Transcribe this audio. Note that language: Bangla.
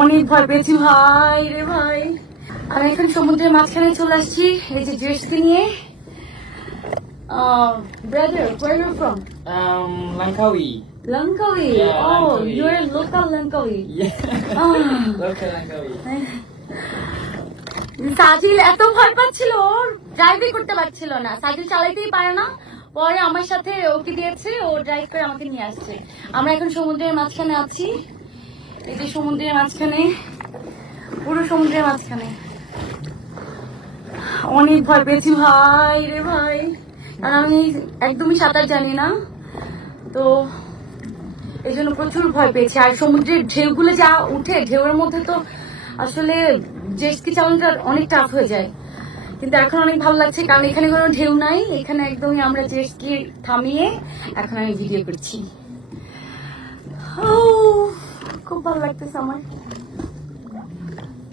অনেক ভয় পেয়েছি ভাই রে ভাই। আমি এখন সমুদ্রের মাঝখানে চলে আসছি এই যে জেটস্কি নিয়ে। Brother, where are you from? Langkawi. Langkawi. Yeah, Oh, Langkawi. you're a local Langkawi. Yeah. Oh. Local Langkawi. সাজিল এত ভয় পাচ্ছিল, ড্রাইভই করতে পারছিল না। সাজিল চালাইতেই পারে না, পরে আমার সাথে ওকে দিয়েছে, ও ড্রাইভ করে আমাকে নিয়ে আসছে। আমরা এখন সমুদ্রের মাঝখানে আছি, এই যে সমুদ্রের মাঝখানে, পুরো সমুদ্রের মাঝখানে। অনেক ভয় পেয়েছি ভাই রে ভাই, কারণ আমি একদমই সাঁতার জানি না, তো এই জন্য প্রচুর ভয় পেয়েছি। আর সমুদ্রের ঢেউগুলো যা উঠে, ঢেউয়ের মধ্যে তো আসলে জেটস্কি চালানোটা অনেক টাফ হয়ে যায়। কিন্তু এখন অনেক ভালো লাগছে, কারণ এখানে কোনো ঢেউ নাই, এখানে একদমই আমরা জেটস্কি থামিয়ে এখন আমি ভিডিও করছি। খুব ভালো লাগতেছে আমার।